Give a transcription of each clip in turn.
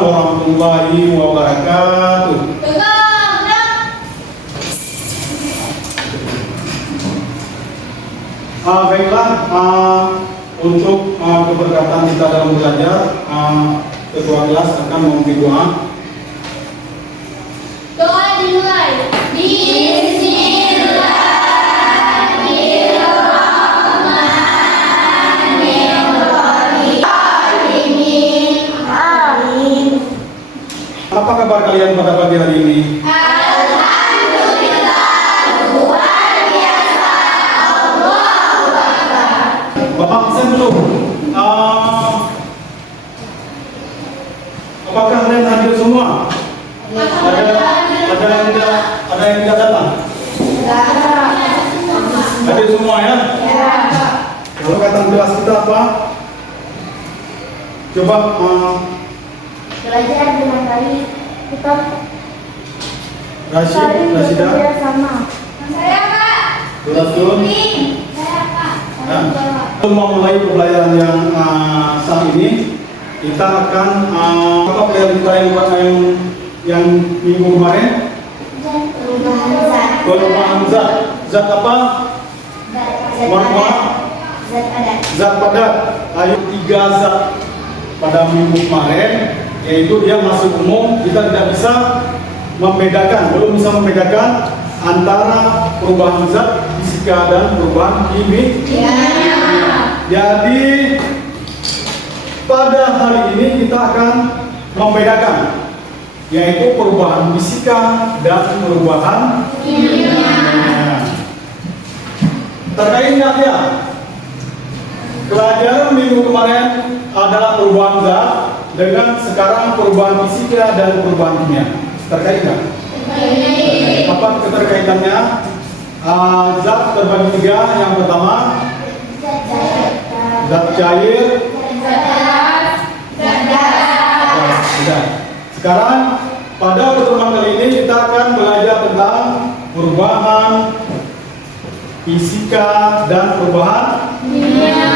warahmatullahi wabarakatuh. Baiklah, untuk keberkatan kita dalam belajar, ketua kelas akan memimpin doa. Doa dimulai. Apa kabar kalian pada pagi hari ini? Alhamdulillah, luar biasa. Bapak absen belum? Apakah kalian hadir semua? Ada yang tidak datang? Hadir semua ya? Lalu kata kelas kita apa? Coba Belajar dengan baik. Kita Rasida, sama. Saya Pak. Betul. Saya Pak. Untuk memulai pembelajaran yang saat ini, kita akan apa pelajaran kita yang minggu kemarin? Perubahan zat. Zat apa? Zat padat. Ayo 3 zat pada minggu kemarin, yaitu dia masuk umum. Kita tidak bisa membedakan, belum bisa membedakan antara perubahan zat fisika dan perubahan kimia. Jadi pada hari ini kita akan membedakan, yaitu perubahan fisika dan perubahan kimia. Terkaitnya dia, pelajaran minggu kemarin adalah perubahan zat, dengan sekarang perubahan fisika dan perubahan kimia. Terkait nggak? Apa keterkaitannya? Zat terbagi 3. Yang pertama, zat cair. Sekarang pada pertemuan kali ini kita akan belajar tentang perubahan fisika dan perubahan kimia.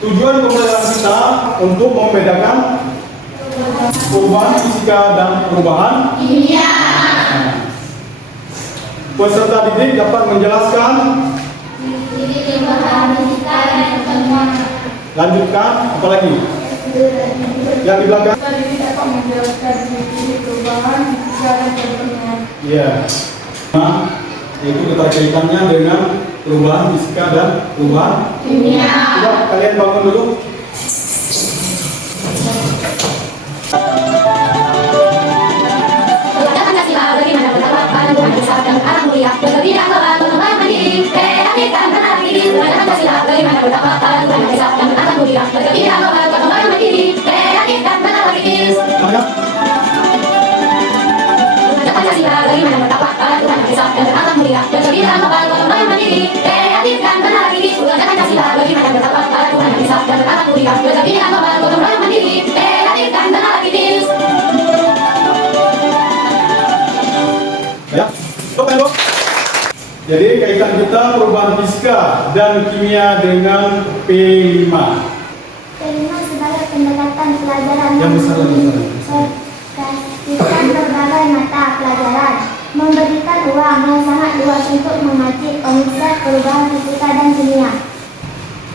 Tujuan pembelajaran kita untuk membedakan perubahan fisika dan perubahan kimia. Peserta didik dapat menjelaskan. Lanjutkan, apalagi? Yang di belakang. dapat menjelaskan perubahan fisika dan kimia. Iya. Yaitu keterkaitannya dengan perubahan fisika dan perubahan Kimia. Coba kalian bangun dulu. Ya, jadi kaitan kita perubahan fisika dan kimia dengan P5. P5 sebagai pendekatan pelajaran Yang besar. memperhatikan berbagai mata pelajaran, memberikan ruang yang sangat luas untuk mengaji konsep perubahan fisika dan kimia.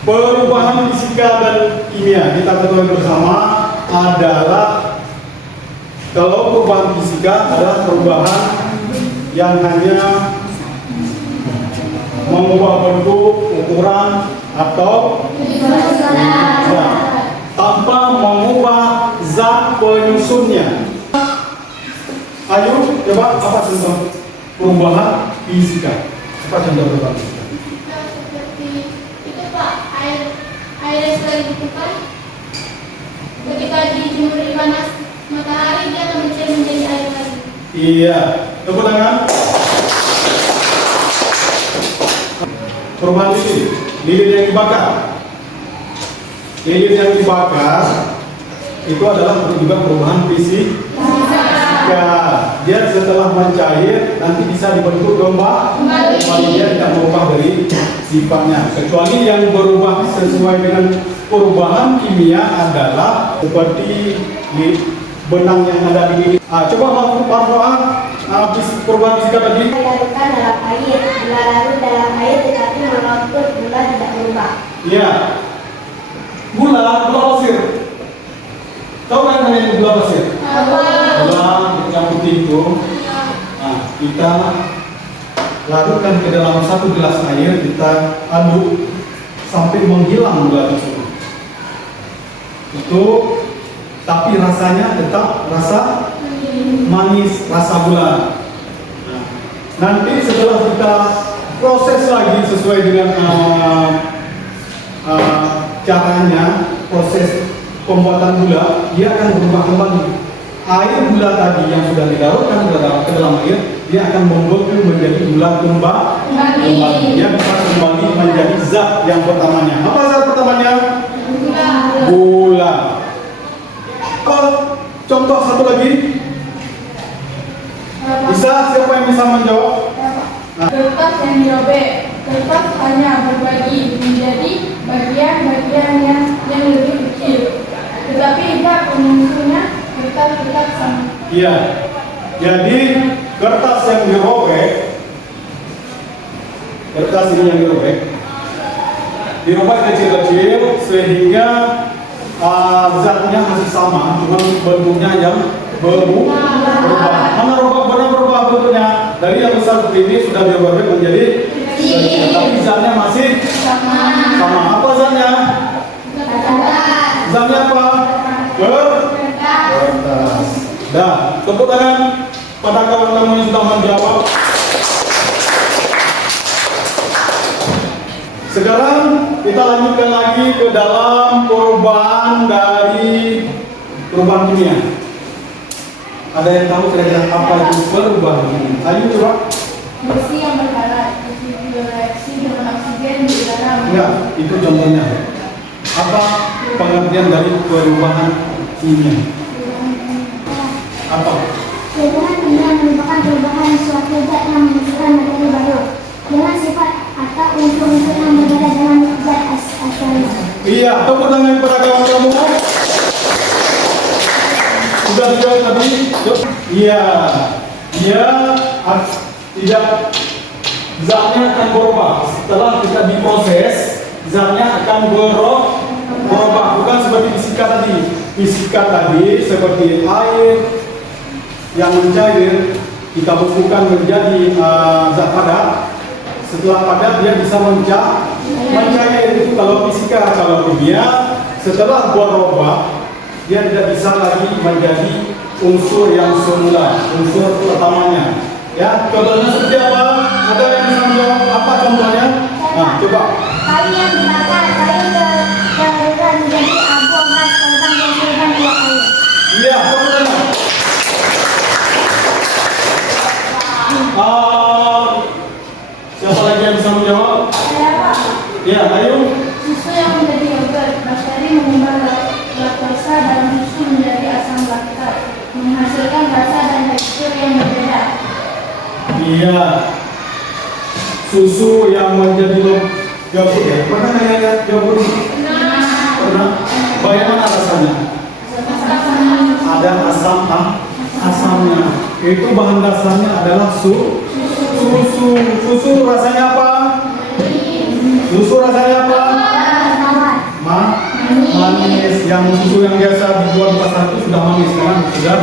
Perubahan fisika dan kimia kita ketahui bersama adalah, kalau perubahan fisika adalah perubahan yang hanya mengubah bentuk, ukuran, atau tanpa mengubah zat penyusunnya. Ayo coba, apa contoh perubahan fisika? Apa contoh perubahan fisika? Seperti itu Pak, air sekali ditukar, ketika dijemur di panas matahari dia akan menjadi air lagi. Iya, tepuk tangan. Perubahan lilin yang dibakar. Lilin yang dibakar itu adalah juga perubahan fisika. Dia setelah mencair nanti bisa dibentuk kembali. Dia tidak berubah dari sifatnya, kecuali yang berubah sesuai dengan perubahan kimia adalah seperti di benang yang ada di ini. Coba Marfu'ah, perubahan fisika tadi. Dilarutkan dalam air, gula larut dalam air tetapi melotot gula tidak berubah. Iya. Gula pasir. Tahu kan namanya gula pasir? Gula yang putih itu. Nah, kita larutkan ke dalam 1 gelas air, kita aduk sampai menghilang gula tersebut. Itu, tapi rasanya tetap rasa manis, rasa gula. Nah, nanti setelah kita proses lagi sesuai dengan caranya, proses pembuatan gula, dia akan berubah kembali. Air gula tadi yang sudah dilarutkan ke dalam air, dia akan membeku menjadi gula kembali. Dia bisa kembali menjadi zat yang pertamanya. Apa zat pertamanya? Gula. Contoh satu lagi. Bisa, siapa yang bisa menjawab? Kertas yang dirobek. Kertas hanya berbagi menjadi bagian-bagian yang lebih kecil. Tetapi zat penyusunnya kertas sama. Iya. Jadi kertas yang dirobek, kertas ini yang dirobek kecil-kecil sehingga zatnya masih sama, cuma bentuknya yang berubah. Mana berubah bentuknya? Dari yang besar seperti ini sudah dirobek menjadi kecil, tapi zatnya masih sama. Apa zatnya? Zatnya apa? Kertas. Dah, tepuk tangan pada kawan-kawan yang sudah menjawab. Sekarang kita lanjutkan lagi ke dalam perubahan dari perubahan kimia. Ada yang tahu kira-kira apa itu perubahan kimia? Ayo coba. Besi yang berkarat bereaksi dengan oksigen di udara. Ya, itu contohnya. Apa pengertian dari perubahan kimia? Apa? Perubahan kimia merupakan perubahan suatu zat yang menghasilkan materi baru dengan sifat atau unsur-unsur yang berbeda dengan zat asalnya. Iya, tepuk tangan kepada kawan-kawan. Sudah dijawab tadi? Iya, dia tidak, zatnya akan berubah setelah kita diproses. Zatnya akan berubah, bukan seperti fisika tadi. Fisika tadi seperti air yang mencair, kita bekukan menjadi zat padat. Setelah padat dia bisa mencair. Itu kalau fisika. Kalau kimia, setelah berubah dia tidak bisa lagi menjadi unsur yang semula, unsur pertamanya. Ya, contohnya seperti apa? Ada yang bisa menjawab apa contohnya? Nah, coba. Kayu yang dibakar, kayu yang berubah menjadi abu gas tentang dihasilkan uap air. Iya, contohnya. Siapa lagi yang bisa menjawab? Saya Pak. Ya, ayo. Susu yang menjadi yogurt, bakteri mengubah laktosa dalam susu menjadi asam laktat, menghasilkan rasa dan tekstur yang berbeda. Iya. Susu yang menjadi yogurt ya. Pernah lihat yogurt? Pernah. Bagaimana rasanya? Ada asamnya. Itu bahan dasarnya adalah susu. Susu rasanya apa? Susu rasanya apa? Manis. Yang susu yang biasa dijual di pasar itu sudah manis, karena sudah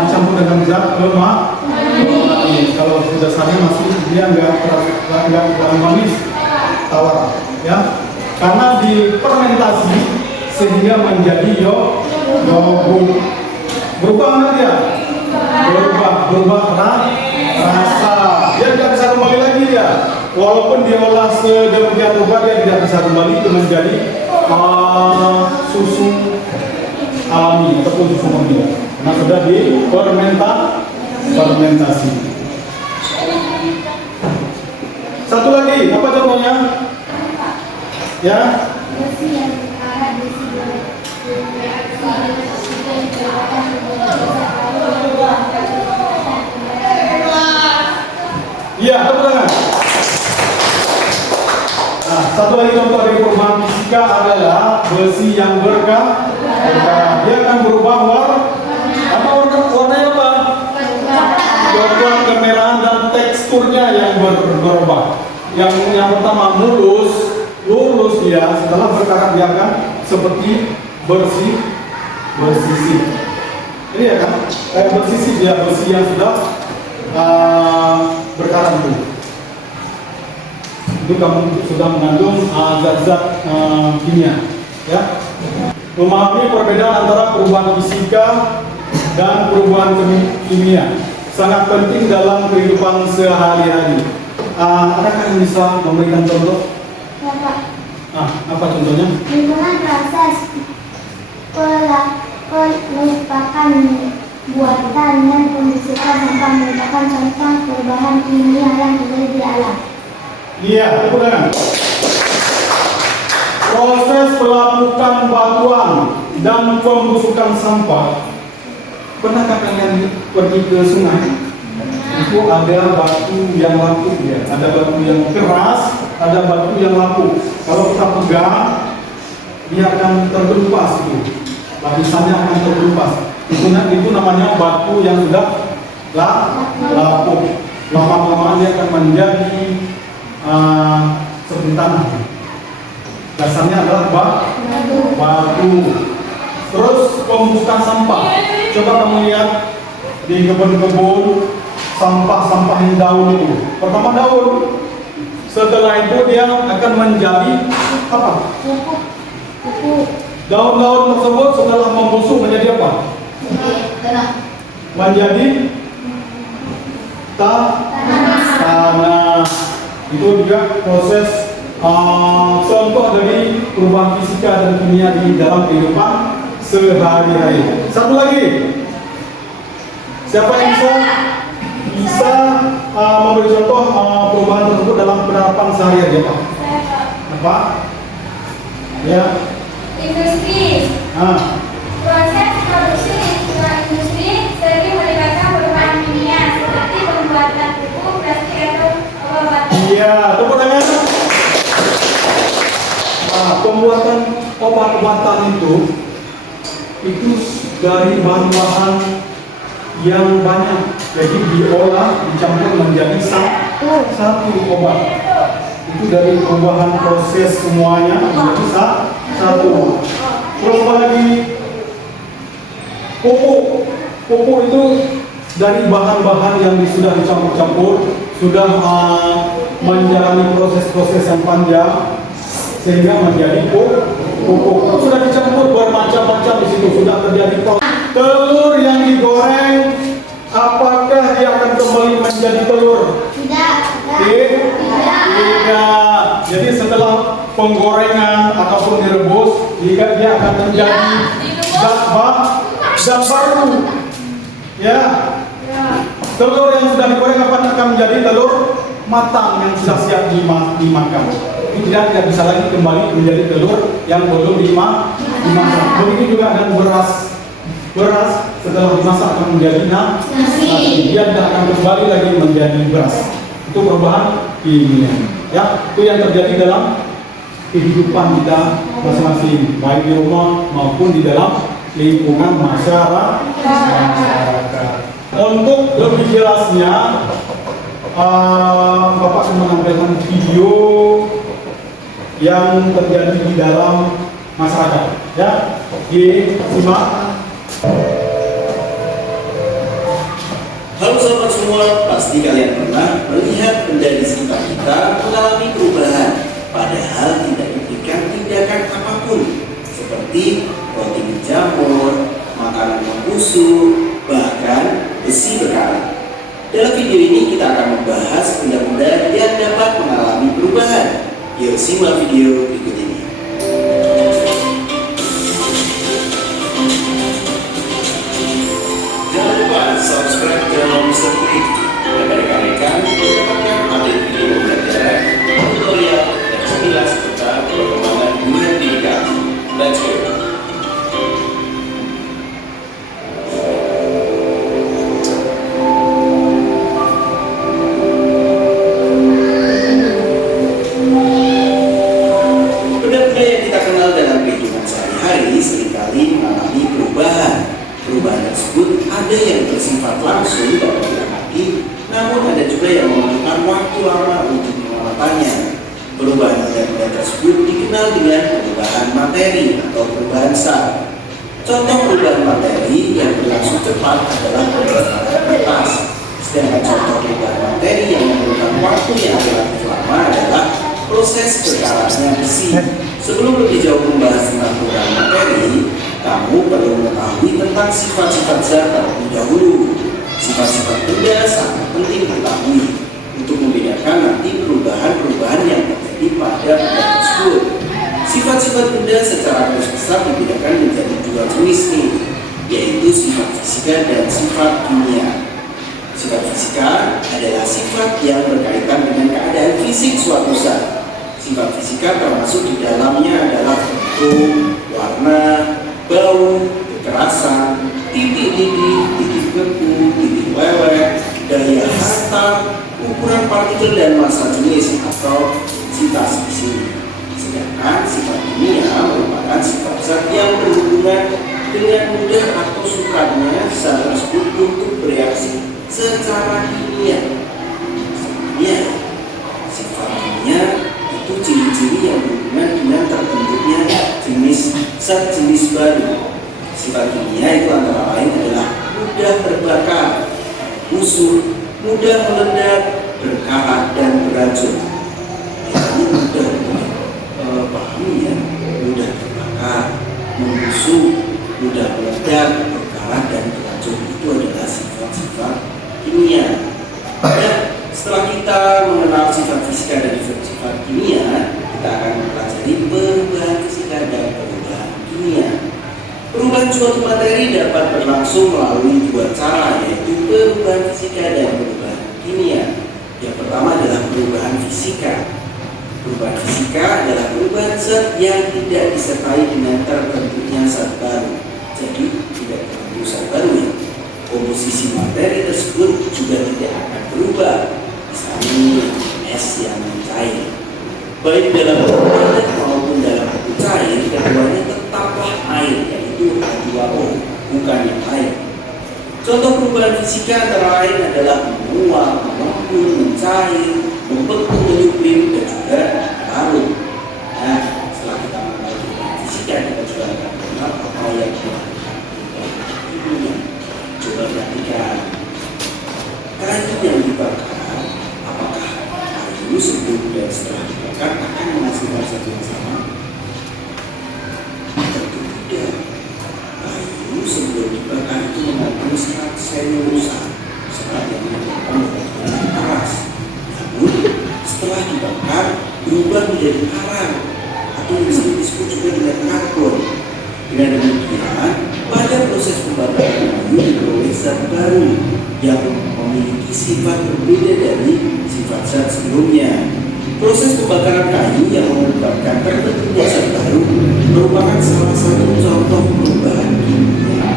dicampur dengan zat manis. Kalau dasarnya masih dia nggak manis, tawar, ya. Karena difermentasi sehingga menjadi yogurt. Berubah nggak dia? Berubah rasa. Dia tidak bisa kembali lagi dia. Walaupun diolah sedemikian rupa, dia tidak bisa kembali itu menjadi susu alami ataupun susu murni. Karena sudah difermentasi. Satu lagi, apa contohnya? Ya. Besi yang berkarat, besi bereaksi dengan oksigen di udara Iya, tepuk tangan. Nah, Satu lagi contoh dari perubahan fisika adalah besi yang berkarat. Dia akan berubah warnanya apa? Warna kemerahan dan teksturnya yang berubah. Yang pertama lurus dia, setelah berkarat dia akan seperti bersisih. Ini ya kan? Kayak bersisih dia, besi yang sudah berkarat itu kamu sudah mengandung zat-zat kimia, ya. Memahami perbedaan antara perubahan fisika dan perubahan kimia sangat penting dalam kehidupan sehari-hari. Adakah yang bisa memberikan contoh? Ya, Pak. Apa contohnya? Lingkungan proses pelupakan buatan yang pembusukan sampah merupakan contoh perubahan kimia yang terjadi di alam. Iya, benar. Proses pelapukan batuan dan pembusukan sampah. Pernahkah kalian pergi ke sungai? Itu ada batu yang lapuk ya, ada batu yang keras, ada batu yang lapuk. Kalau kita pegang, dia akan terkelupas itu. Lapisannya akan terkelupas. Itu namanya batu yang sudah lapuk. Lama-lama dia akan menjadi seperti tanah. Dasarnya adalah batu. Terus pembusukan sampah. Coba kamu lihat di kebun-kebun sampah-sampah yang daun itu. Pertama daun. Setelah itu dia akan menjadi apa? Daun-daun tersebut setelah membusuk menjadi apa? Menjadi tanah. Itu juga proses contoh dari perubahan fisika dan kimia di dalam kehidupan sehari-hari. Satu lagi, siapa yang bisa memberi contoh perubahan tersebut dalam penerapan sehari-hari, Pak? Apa? Ya. Industri. Proses produksi lingkungan industri sering melibatkan perubahan kimia seperti pembuatan pupuk, plastik atau obat-obatan. Iya, tepuk tangan. Pembuatan obat-obatan itu dari bahan-bahan yang banyak, jadi diolah, dicampur menjadi satu obat. Itu dari perubahan proses semuanya menjadi satu. Terus apa lagi? Pupuk itu dari bahan-bahan yang sudah dicampur-campur, sudah menjalani proses-proses yang panjang sehingga menjadi pupuk. Sudah dicampur bermacam-macam di situ, sudah terjadi telur yang digoreng. Apakah dia akan kembali menjadi telur? Tidak. Jadi setelah penggorengan ataupun direbus, jika dia akan menjadi zat baru. Ya. Telur yang sudah digoreng akan menjadi telur matang yang sudah siap dimakan. Tidak bisa lagi kembali menjadi telur yang belum dimasak. Begitu juga dengan beras setelah dimasak akan menjadi nasi. Dia tidak akan kembali lagi menjadi beras. Itu perubahan kimia. Ya, itu yang terjadi dalam kehidupan kita masing-masing, baik di rumah maupun di dalam lingkungan masyarakat. Untuk lebih jelasnya, Bapak akan menampilkan video yang terjadi di dalam masyarakat. Ya, disimak. Halo sobat semua, pasti kalian pernah melihat benda di sekitar kita mengalami perubahan, padahal tidak diberikan tindakan apapun, seperti roti berjamur, makanan membusuk, bahkan besi berkarat. Dalam video ini kita akan membahas benda-benda yang dapat mengalami perubahan. Yuk simak video berikut ini. Jangan lupa subscribe channel Mr. Klik dan rekan-rekan mendapatkan update video pembelajaran, tutorial, dan sekilas tentang perkembangan dunia pendidikan. Let's go! Ada yang bersifat langsung dapat diamati, namun ada juga yang memerlukan waktu lama untuk pengamatannya. Perubahan benda-benda tersebut dikenal dengan perubahan materi atau perubahan zat. Contoh perubahan materi yang berlangsung cepat adalah perubahan kertas. Sedangkan contoh perubahan materi yang memerlukan waktu yang relatif lama adalah proses berkaratnya besi. Sebelum lebih jauh membahas tentang perubahan materi, kamu perlu mengetahui tentang sifat-sifat zat terlebih dahulu. Sifat-sifat benda sangat penting diketahui untuk membedakan nanti perubahan-perubahan yang terjadi pada benda tersebut. Sifat-sifat benda secara garis besar dibedakan menjadi dua jenis nih, yaitu sifat fisika dan sifat kimia. Sifat fisika adalah sifat yang berkaitan dengan keadaan fisik suatu zat. Sifat fisika termasuk di dalamnya adalah bentuk, warna, bau, kekerasan, titik lidi, titik beku, titik leleh, daya hantam, ukuran partikel dan massa jenis atau densitas di sini. Sedangkan sifat kimia merupakan sifat zat yang berhubungan dengan mudah atau sukarnya zat tersebut untuk bereaksi secara kimia. Sifat kimia itu ciri-ciri yang berhubungan dengan terbentuknya zat jenis baru. Sifat kimia itu antara lain adalah mudah terbakar, busuk, mudah meledak, berkarat dan beracun. Ini mudah pahami ya, mudah terbakar, membusuk, mudah meledak, berkarat dan beracun itu adalah sifat-sifat kimia. Dan setelah kita mengenal sifat fisika dan sifat kimia, kita akan mempelajari perubahan fisika dan perubahan kimia. Perubahan suatu materi dapat berlangsung melalui dua cara, yaitu perubahan fisika dan perubahan kimia. Yang pertama adalah perubahan fisika. Perubahan fisika adalah perubahan zat yang tidak disertai dengan terbentuknya zat baru. Jadi tidak terbentuk zat baru. Komposisi materi tersebut juga tidak akan berubah. Misalnya es yang mencair, baik dalam bentuk padat maupun dalam bentuk cair, keduanya tetaplah air, yaitu H2O, bukan yang lain. Contoh perubahan fisika antara lain adalah menguap, mengembun, mencair, membeku, menyuplim, dan juga larut. Nah, setelah kita mengenal perubahan fisika, kita juga akan mengenal apa yang coba perhatikan kayu yang dibakar, apakah kayu sebelum dan setelah dibakar akan menghasilkan zat yang sama? Tentu tidak. Kayu sebelum dibakar itu mengandung serat selulosa, serat yang menyebabkan bahan keras. Namun setelah dibakar berubah menjadi karang atau yang sering disebut juga dengan karbon. Dengan demikian, pada proses pembakaran kayu diperoleh zat baru yang memiliki sifat berbeda dari sifat zat sebelumnya. Proses pembakaran kayu yang menyebabkan terbentuknya zat baru merupakan salah satu contoh perubahan kimia.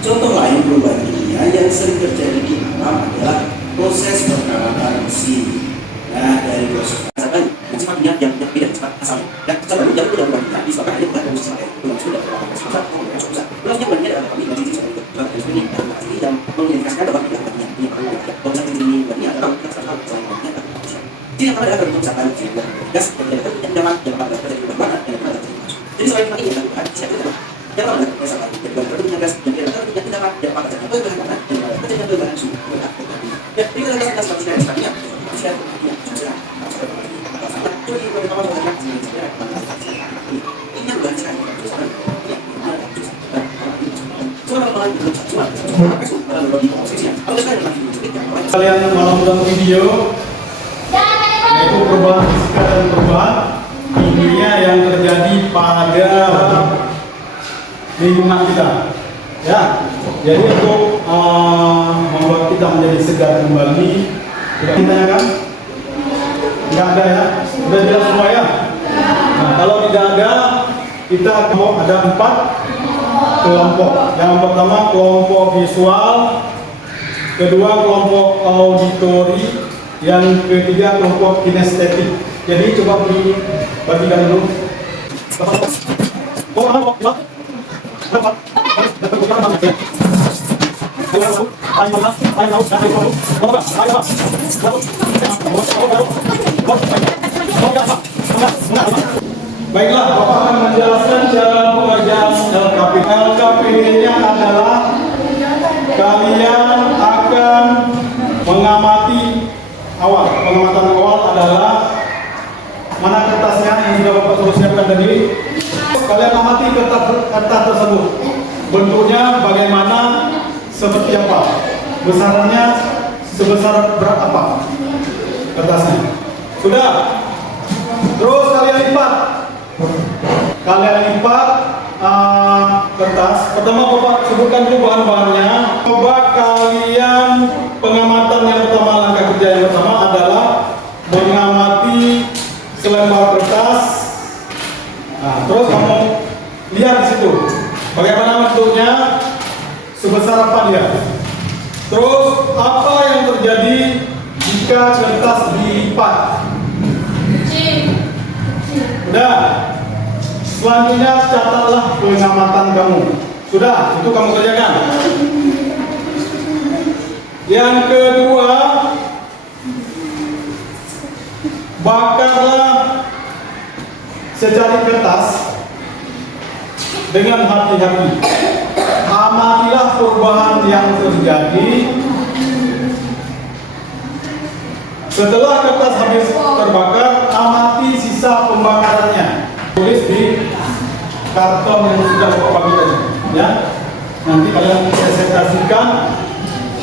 Contoh lain perubahan kimia yang sering terjadi di alam adalah proses perkaratan besi. Nah, dari proses perkaratan sifat kimia yang berbeda dari sifat asalnya. Dan zat baru yang tidak berubah disebabkan adanya perubahan komposisi materi. Perubahan sudah berubah komposisi zat maupun zat. Prosesnya berbeda dalam kami dan ciri-ciri seperti itu. Zat ini dan asli dan mengindikasikan bahwa tidak adanya ini perlu bahwa zat ini berarti adalah zat selain bahannya adalah komposisi. Jadi yang pertama adalah bentuk zat baru yang gas dan yang nyaman yang dapat terjadi perubahan warna dan yang dapat terjadi. Jadi selain ini yang dilakukan siapa itu yang pertama adalah zat baru yang bentuknya gas dan yang dapat terjadi nyaman yang dapat terjadi perubahan warna dan yang dapat terjadi perubahan suhu. Ya, ini adalah zat seperti sekarang ya. Siapa yang sudah jadi pertama adalah ini bukan sekali. Kalian menonton video yaitu perubahan fisika dan perubahan kimia yang terjadi pada lingkungan kita. Ya, jadi untuk membuat kita menjadi segar kembali, kita tanyakan? Tidak ada ya? Sudah jelas semua ya? Nah, kalau tidak ada, kita mau ada 4 kelompok. Yang pertama kelompok visual, kedua kelompok auditori, yang ketiga kelompok kinestetik. Jadi coba dibagikan dulu. Baiklah, Bapak akan menjelaskan cara pengerjaan LKPD. LKPD-nya adalah kalian akan mengamati pengamatan awal adalah mana kertasnya yang sudah Bapak suruh siapkan tadi. Kalian amati kertas tersebut. Bentuknya bagaimana, seperti apa, besarannya sebesar berapa kertasnya. Sudah. Terus kalian lipat. Kertas. Pertama Bapak sebutkan dulu bahan-bahannya. Coba kalian pengamatan yang pertama, langkah kerja yang pertama adalah mengamati selembar kertas. Nah, terus kamu lihat di situ bagaimana bentuknya, sebesar apa dia. Terus apa yang terjadi jika kertas dilipat? Udah. Selanjutnya catatlah pengamatan kamu. Sudah, itu kamu kerjakan. Yang kedua, bakarlah secari kertas dengan hati-hati. Amatilah perubahan yang terjadi. Setelah kertas habis terbakar, amati sisa pembakarannya. Tulis di karton yang sudah Bapak bagi tadi, ya. Nanti kalian presentasikan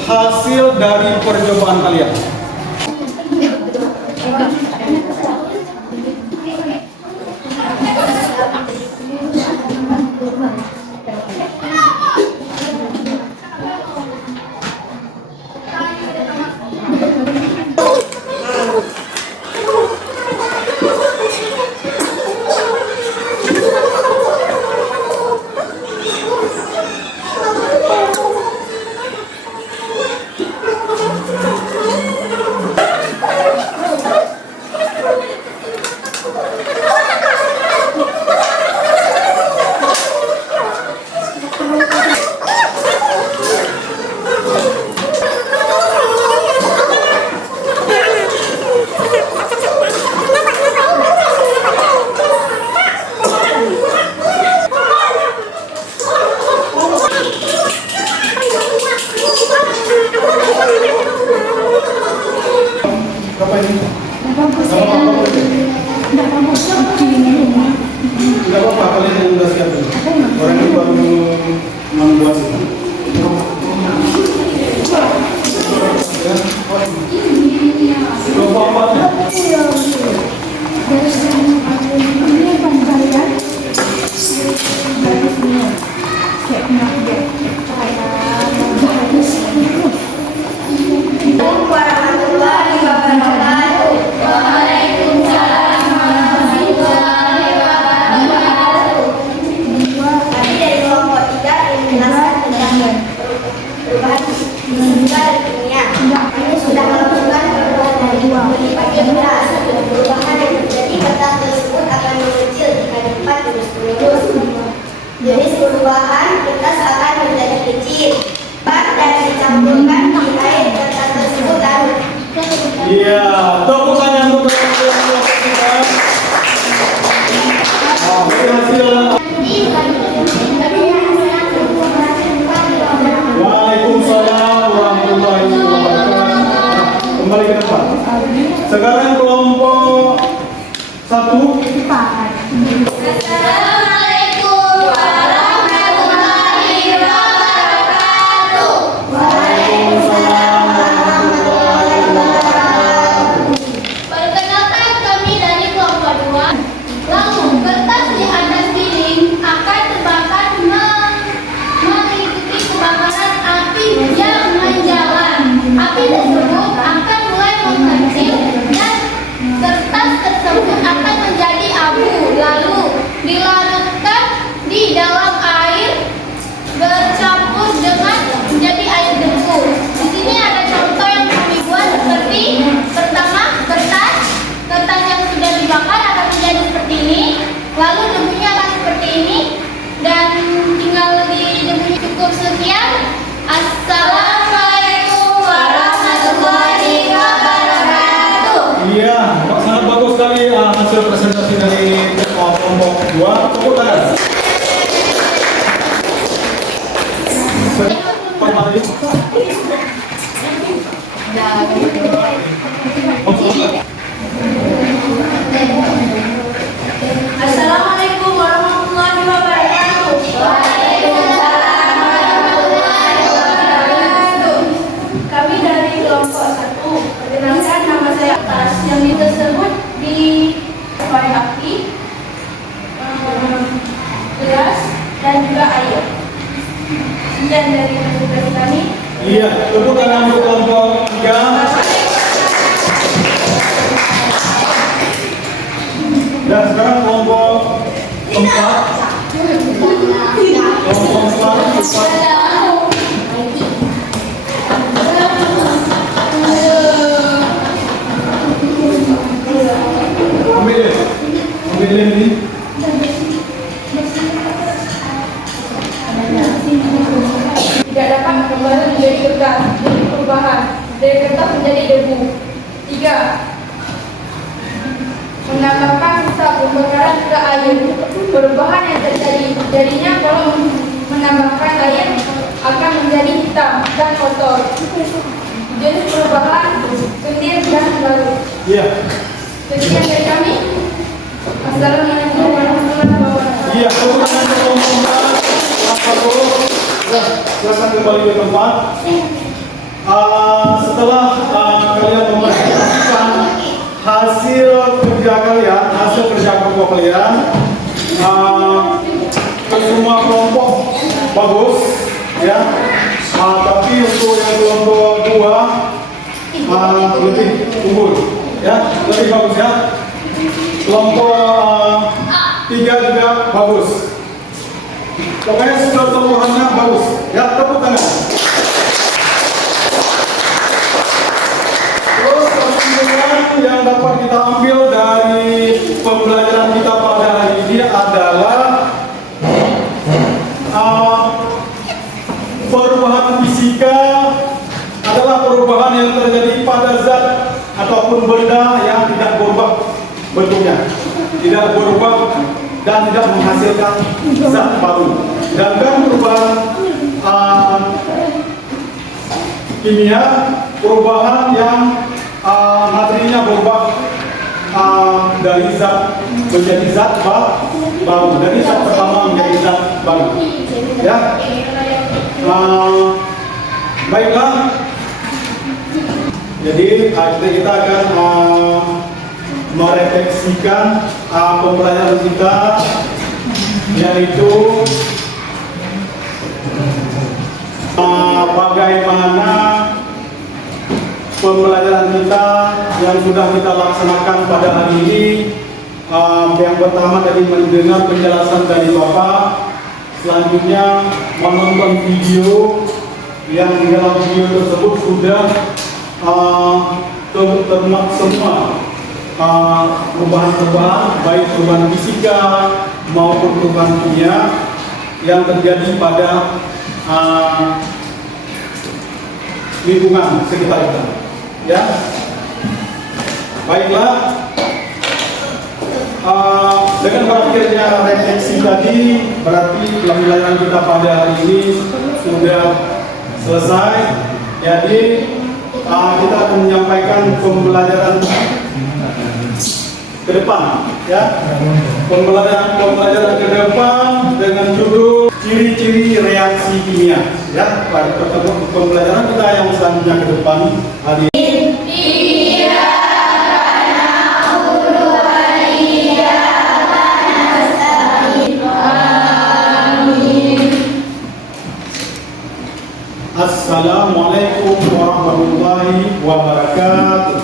hasil dari percobaan kalian. Berapa ini? Tidak apa-apa, kalian yang sudah siap. Orang ini baru membuat itu. Jenis perubahan kertas akan menjadi kecil, dan dicampurkan di air kertas tersebut larut. Iya, tepuk tangan untuk teman-teman kita. Waalaikumsalam warahmatullahi wabarakatuh. Kembali ke depan. Sekarang kelompok 1. Assalamualaikum warahmatullahi wabarakatuh. Waalaikumsalam warahmatullahi wabarakatuh. Perkenalkan, kami dari kelompok 2. Lalu kertas di atas piring akan terbakar mengikuti kebakaran api yang menjalar. Api tersebut akan mulai mengecil dan kertas tersebut akan menjadi abu, lalu dilarutkan di dalam air bercampur dengan menjadi air debu. Di sini ada contoh yang kami buat seperti pertama, kertas yang sudah dibakar akan menjadi seperti ini, lalu debunya akan seperti ini, kedua, tepuk tangan. Assalamualaikum warahmatullahi wabarakatuh. Kami dari kelompok 1. Perkenalkan, nama saya Atas. Yang tersebut di korek api, gelas, dan juga air. Sekian dari tugas kami. Iya, tepuk tangan untuk kelompok 3. Dan sekarang kelompok 4. Kelompok 4. Ambil ini. Tidak dapat kembali menjadi kertas, jadi perubahan dari kertas menjadi debu. 3. Menambahkan sisa pembakaran ke air. Perubahan yang terjadi jadinya kalau menambahkan air akan menjadi hitam dan kotor. Jenis perubahan kendir dan baru. Iya. Sekian dari kami. Assalamualaikum warahmatullahi wabarakatuh. Iya, tepuk tangan untuk kelompok 4. Silakan kembali ke tempat. Setelah kalian memperhatikan hasil kerja kalian, hasil kerja kelompok kalian, semua kelompok bagus, ya. Tapi untuk yang kelompok 2 lebih unggul, ya, lebih bagus ya. Kelompok 3 juga bagus. Pokoknya keseluruhannya bagus. Ya, tepuk tangan. Terus kesimpulan yang dapat kita ambil dari pembelajaran kita pada hari ini adalah perubahan fisika adalah perubahan yang terjadi pada zat ataupun benda yang tidak berubah bentuknya, tidak berubah dan tidak menghasilkan zat baru. Sedangkan perubahan kimia, perubahan yang materinya berubah dari zat menjadi zat baru, dari zat pertama menjadi zat baru. Ya, baiklah. Jadi kita akan merefleksikan pembelajaran kita, yaitu bagaimana pembelajaran kita yang sudah kita laksanakan pada hari ini. Yang pertama tadi mendengar penjelasan dari Bapak, selanjutnya menonton video yang di dalam video tersebut sudah termak semua perubahan-perubahan, baik perubahan fisika maupun perubahan kimia yang terjadi pada lingkungan sekitar kita. Ya, baiklah. Dengan berakhirnya refleksi tadi, berarti pembelajaran kita pada hari ini sudah selesai. Jadi kita akan menyampaikan pembelajaran ke depan, ya. Pembelajaran ke depan dengan judul ciri-ciri reaksi kimia, ya. Pada pembelajaran kita yang selanjutnya ke depan hari ini. Assalamualaikum warahmatullahi wabarakatuh.